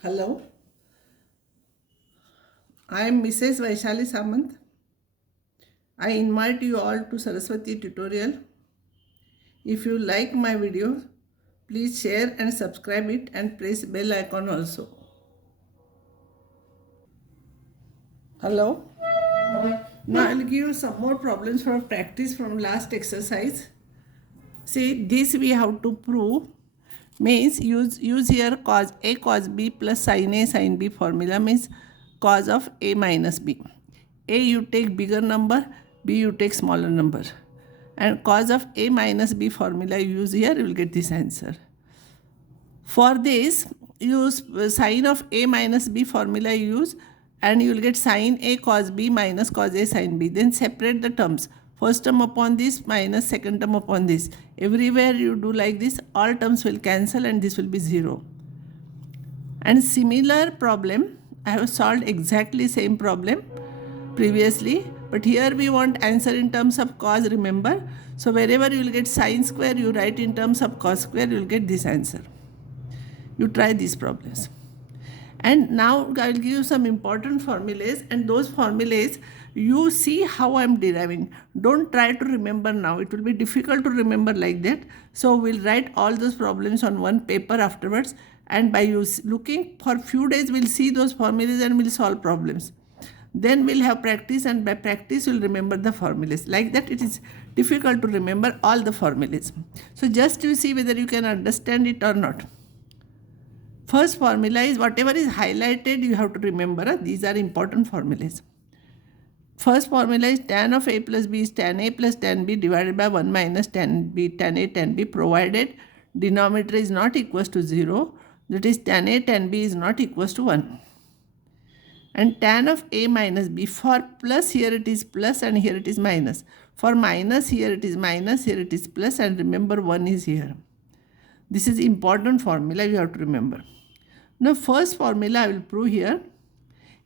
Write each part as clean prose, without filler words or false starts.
Hello, I am Mrs. Vaishali Samant. I invite you all to Saraswati tutorial. If you like my video, please share and subscribe it and press bell icon also. Hello. Now I will give you some more problems for practice from last exercise. See, this we have to prove means use here cos A cos B plus sin A sin B formula means cos of A minus B. A you take bigger number, B you take smaller number. And cos of A minus B formula you use here, you will get this answer. For this, use sin of A minus B formula use and you will get sin A cos B minus cos A sin B. Then separate the terms. First term upon this minus second term upon this. Everywhere you do like this, all terms will cancel and this will be 0. And similar problem, I have solved exactly same problem previously, but here we want answer in terms of cos, remember. So wherever you will get sin square, you write in terms of cos square, you will get this answer. You try these problems. And now I will give you some important formulas, and those formulas you see how I am deriving. Don't try to remember now. It will be difficult to remember like that. So we'll write all those problems on one paper afterwards, and by looking for few days we'll see those formulas and we'll solve problems. Then we'll have practice, and by practice you'll remember the formulas. Like that it is difficult to remember all the formulas. So just you see whether you can understand it or not. First formula is whatever is highlighted you have to remember. These are important formulas. First formula is tan of A plus B is tan A plus tan B divided by 1 minus tan B, tan A tan B, provided denominator is not equals to 0. That is tan A tan B is not equals to 1. And tan of A minus B, for plus here it is plus and here it is minus. For minus here it is minus, here it is plus, and remember 1 is here. This is important formula you have to remember. Now first formula I will prove here.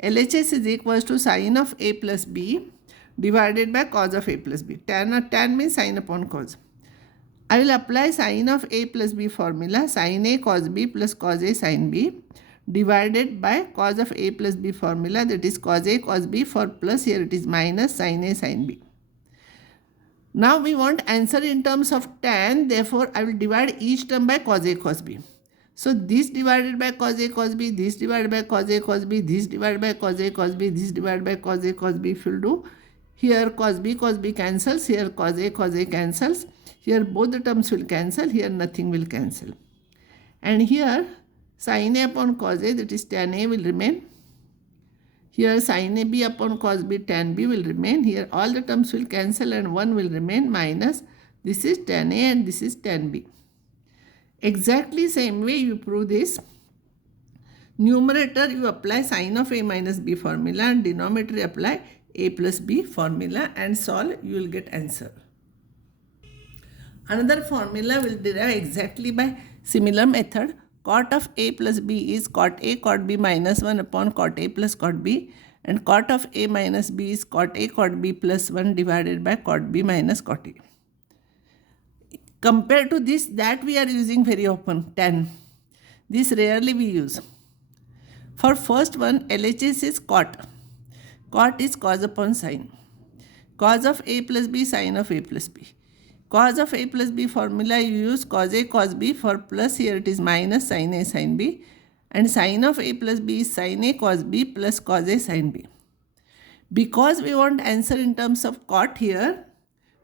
LHS is equals to sin of A plus B divided by cos of A plus B. Tan means sin upon cos. I will apply sin of A plus B formula, sin A cos B plus cos A sin B divided by cos of A plus B formula, that is cos A cos B, for plus here it is minus sin A sin B. Now we want answer in terms of tan, therefore I will divide each term by cos A cos B. So this divided by cos A cos B, this divided by cos A cos B, this divided by cos A cos B, this divided by cos A cos B, if you do, here cos B cancels, here cos A cancels, here both the terms will cancel, here nothing will cancel. And here sin A upon cos A, that is tan A, will remain. Here sin A B upon cos B tan B will remain. Here all the terms will cancel and 1 will remain, minus this is tan A and this is tan B. Exactly same way you prove this. Numerator you apply sin of A minus B formula and denominator you apply A plus B formula and solve, you will get answer. Another formula will derive exactly by similar method. Cot of A plus B is cot A cot B minus 1 upon cot A plus cot B, and cot of A minus B is cot A cot B plus 1 divided by cot B minus cot A. Compared to this, that we are using very often, tan. This rarely we use. For first one, LHS is cot. Cot is cos upon sin. Cos of A plus B, sin of A plus B. Cos of A plus B formula you use cos A cos B, for plus here it is minus sin A sin B, and sin of A plus B is sin A cos B plus cos A sin B. Because we want answer in terms of cot here,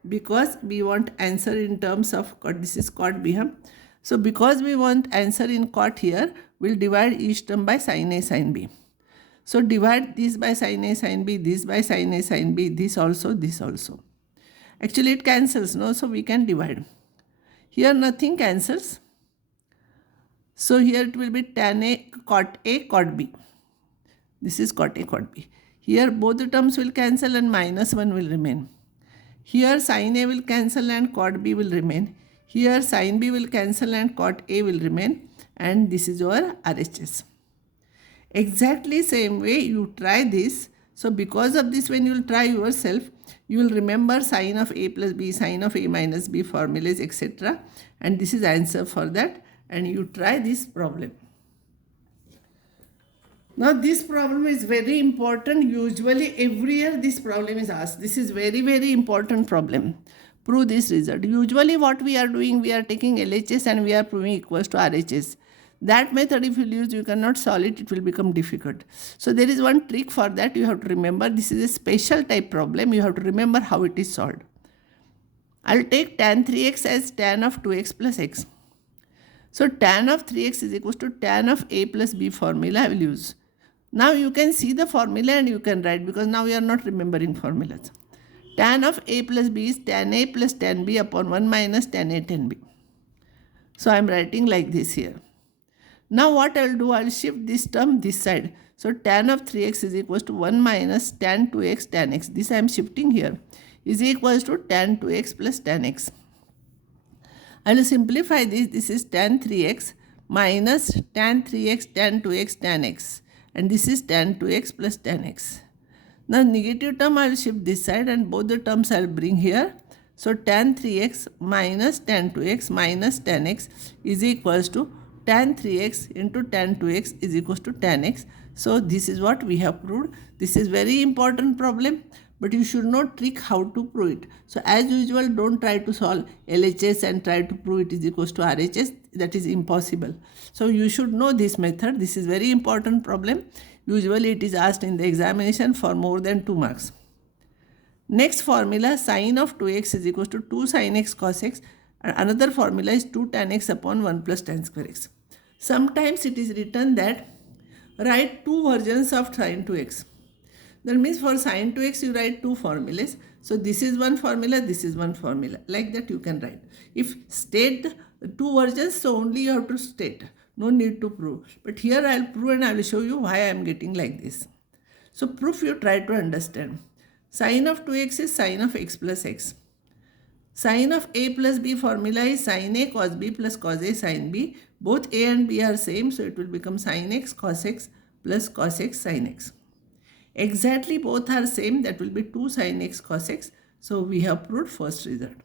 because we want answer in terms of cot, this is cot B. So because we want answer in cot here, we'll divide each term by sin A sin B. So divide this by sin A sin B, this by sin A sin B, this also, this also. Actually it cancels, no? So we can divide. Here nothing cancels. So here it will be tan A cot B. This is cot A cot B. Here both the terms will cancel and minus 1 will remain. Here sin A will cancel and cot B will remain. Here sin B will cancel and cot A will remain. And this is your RHS. Exactly same way you try this. So because of this, when you will try yourself, you will remember sin of A plus B, sin of A minus B formulas, etc. And this is answer for that. And you try this problem. Now this problem is very important. Usually every year this problem is asked. This is very important problem. Prove this result. Usually what we are doing, we are taking LHS and we are proving equals to RHS. That method if you use, you cannot solve it, it will become difficult. So there is one trick for that. You have to remember this is a special type problem. You have to remember how it is solved. I'll take tan 3x as tan of 2x plus x. So tan of 3x is equals to tan of a plus b formula I will use. Now you can see the formula and you can write, because now you are not remembering formulas. Tan of a plus b is tan a plus tan b upon 1 minus tan a tan b. So I am writing like this here. Now what I will do, I will shift this term this side. So tan of 3x is equals to 1 minus tan 2x tan x. This I am shifting here, is equals to tan 2x plus tan x. I will simplify this. This is tan 3x minus tan 3x tan 2x tan x. And this is tan 2x plus tan x. Now negative term I will shift this side and both the terms I will bring here. So tan 3x minus tan 2x minus tan x is equals to tan 3x into tan 2x is equals to tan x. So this is what we have proved. This is very important problem, but you should not trick how to prove it. So as usual, don't try to solve LHS and try to prove it is equals to RHS. That is impossible. So you should know this method. This is very important problem. Usually it is asked in the examination for more than 2 marks. Next formula, sine of 2x is equals to 2 sin x cos x. And another formula is 2 tan x upon 1 plus tan square x. Sometimes it is written that write 2 versions of sine 2x. That means for sine 2x you write 2 formulas. So this is one formula, this is one formula. Like that you can write. If state 2 versions, so only you have to state. No need to prove. But here I will prove and I will show you why I am getting like this. So proof you try to understand. Sine of 2x is sine of x plus x. Sine of a plus b formula is sin a cos b plus cos a sin b. Both a and b are same, so it will become sin x cos x plus cos x sin x. Exactly both are same, that will be 2 sin x cos x. So we have proved first result.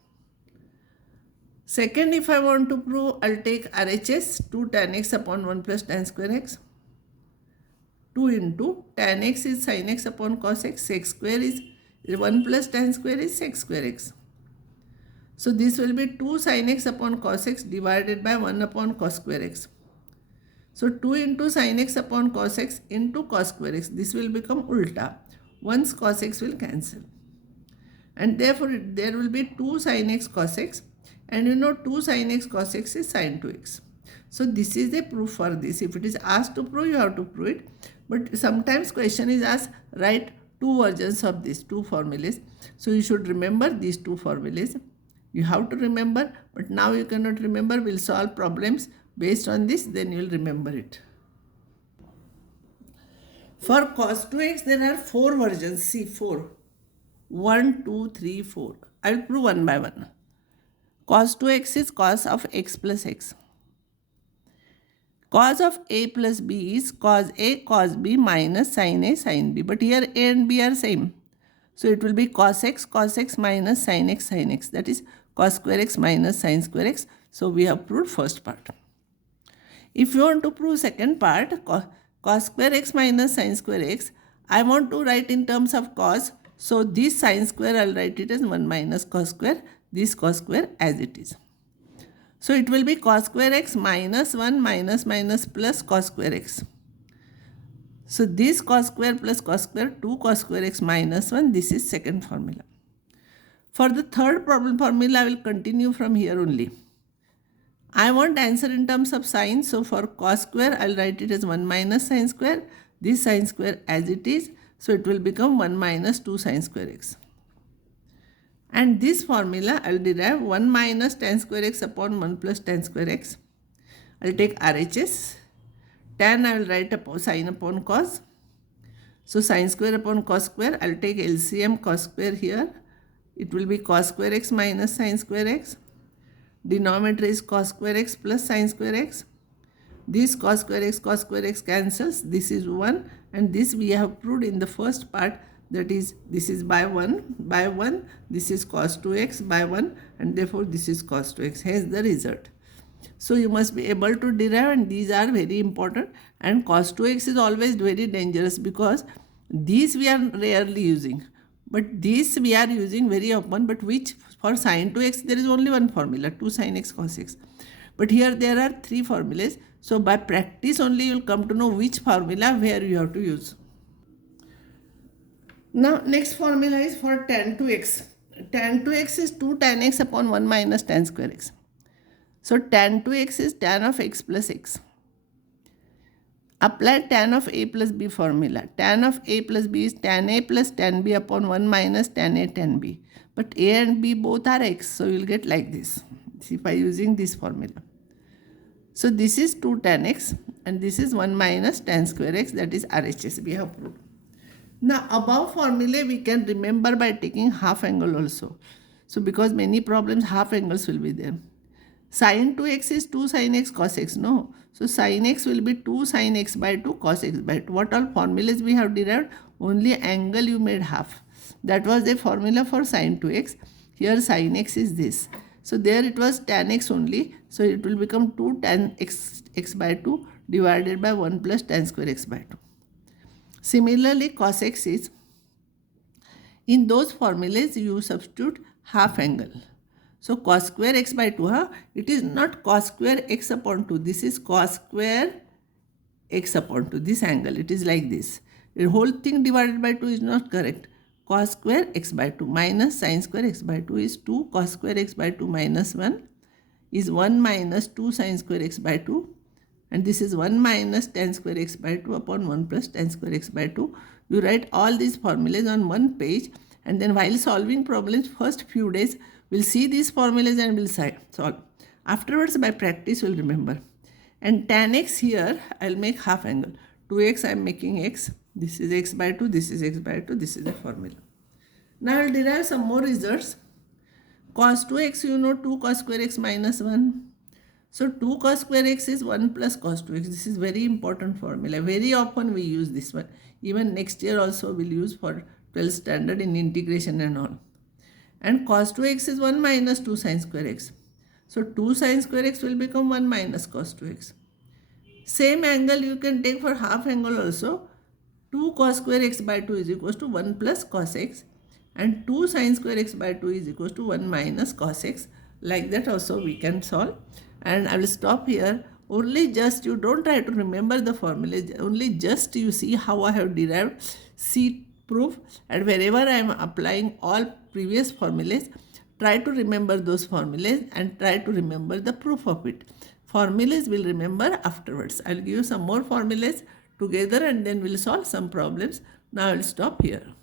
Second, if I want to prove, I'll take RHS 2 tan x upon 1 plus tan square x. 2 into tan x is sin x upon cos x. Sec square is 1 plus tan square is sec square x. So this will be 2 sin x upon cos x divided by 1 upon cos square x. So 2 into sin x upon cos x into cos square x. This will become ulta. Once cos x will cancel. And therefore there will be 2 sin x cos x. And you know 2 sin x cos x is sin 2x. So this is the proof for this. If it is asked to prove, you have to prove it. But sometimes question is asked, write 2 versions of these 2 formulas. So you should remember these 2 formulas. You have to remember, but now you cannot remember. We'll solve problems based on this, then you will remember it. For cos 2x, there are 4 versions. See, 4. 1, 2, 3, 4. I will prove one by one. Cos 2x is cos of x plus x. Cos of a plus b is cos a cos b minus sin a sin b. But here a and b are same. So it will be cos x minus sin x sin x. That is cos square x minus sin square x. So we have proved first part. If you want to prove second part, cos square x minus sin square x, I want to write in terms of cos. So this sin square, I will write it as 1 minus cos square. This cos square as it is. So it will be cos square x minus 1 minus minus plus cos square x. So this cos square plus cos square, 2 cos square x minus 1, this is second formula. For the third problem formula, I will continue from here only. I want answer in terms of sine. So for cos square, I will write it as 1 minus sin square. This sin square as it is. So it will become 1 minus 2 sin square x. And this formula, I will derive 1 minus tan square x upon 1 plus tan square x. I will take RHS. Tan I will write upon sin upon cos. So sin square upon cos square, I will take LCM cos square here. It will be cos square x minus sin square x. Denominator is cos square x plus sin square x. This cos square x cancels. This is 1 and this we have proved in the first part, that is this is by 1, this is cos 2x by 1 and therefore this is cos 2x. Hence the result. So you must be able to derive, and these are very important. And cos 2x is always very dangerous because these we are rarely using. But these we are using very often, but which for sin 2x there is only one formula, 2 sin x cos x. But here there are 3 formulas. So by practice only you will come to know which formula where you have to use. Now next formula is for tan 2x. Tan 2x is 2 tan x upon 1 minus tan square x. So tan 2x is tan of x plus x. Apply tan of a plus b formula. Tan of a plus b is tan a plus tan b upon 1 minus tan a tan b. But a and b both are x, so you will get like this. See, by using this formula. So this is 2 tan x and this is 1 minus tan square x, that is RHS we have proved. Now above formula we can remember by taking half angle also. So because many problems half angles will be there. Sin 2x is 2 sin x cos x, no. So sin x will be 2 sin x by 2 cos x by 2. What all formulas we have derived? Only angle you made half. That was the formula for sin 2x. Here sin x is this. So there it was tan x only. So it will become 2 tan x by 2 divided by 1 plus tan square x by 2. Similarly, cos x is, in those formulas you substitute half angle. So cos square x by 2, it is not cos square x upon 2. This is cos square x upon 2. This angle, it is like this. The whole thing divided by 2 is not correct. Cos square x by 2 minus sin square x by 2 is 2 cos square x by 2 minus 1 is 1 minus 2 sin square x by 2. And this is 1 minus tan square x by 2 upon 1 plus tan square x by 2. You write all these formulas on one page, and then while solving problems, first few days, we'll see these formulas and we'll solve. Afterwards, by practice, you'll remember. And tan x here, I'll make half angle. 2x, I'm making x. This is x by 2, this is x by 2, this is the formula. Now, I'll derive some more results. Cos 2x, you know, 2 cos square x minus 1. So 2 cos square x is 1 plus cos 2x. This is very important formula. Very often we use this one. Even next year also we'll use for 12th standard in integration and all. And cos 2x is 1 minus 2 sin square x. So 2 sin square x will become 1 minus cos 2x. Same angle you can take for half angle also. 2 cos square x by 2 is equals to 1 plus cos x. And 2 sin square x by 2 is equals to 1 minus cos x. Like that also we can solve. And I will stop here. Only just you don't try to remember the formula. Only just you see how I have derived. See proof. And wherever I am applying all previous formulas, try to remember those formulas and try to remember the proof of it. Formulas will remember afterwards. I will give you some more formulas together and then we'll solve some problems. Now I will stop here.